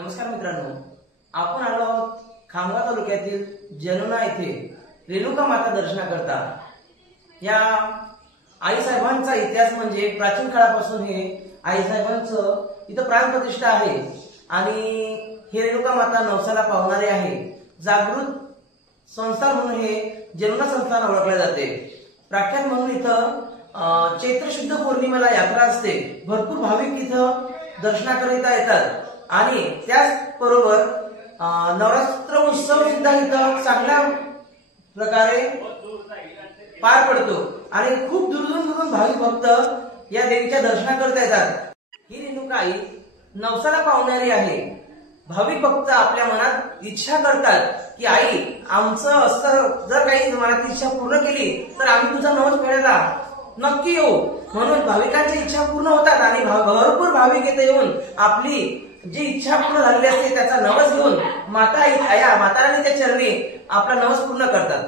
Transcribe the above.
नमस्कार मित्रांनो, आपण आलो आहोत खामगाव तालुक्यातील जनोना येथे रेणुका माता दर्शनाकरता। या आई साहेबांचा इतिहास म्हणजे प्राचीन काळापासून हे आई साहेबांचं इथं प्राणप्रतिष्ठा आहे आणि हे रेणुका माता नवसाला पावणारे आहे। जागृत संस्थान म्हणून हे जनोना संस्थान ओळखले जाते। प्राख्यात म्हणून इथं चैत्र शुद्ध पौर्णिमेला यात्रा असते। भरपूर भाविक इथं दर्शनाकरिता येतात आणि त्याचबरोबर नवरात्र उत्सव सुद्धा इथं चांगल्या प्रकारे पार पडतो आणि खूप दूरदूरून भाविक भक्त या देवीच्या दर्शनाकरिता येतात। ही रेणुका आई नवसाला पावणारी आहे। भाविक भक्त आपल्या मनात इच्छा करतात की आई आमचं असं जर काही मनात इच्छा पूर्ण केली तर आम्ही तुझा नवस फेडायला नक्की येऊ। म्हणून भाविकांची इच्छा पूर्ण होतात आणि भरपूर भाविक इथे येऊन आपली जी इच्छा पूर्ण झालेली असते त्याचा नवस घेऊन माता राणीच्या चरणी आपला नवस पूर्ण करतात।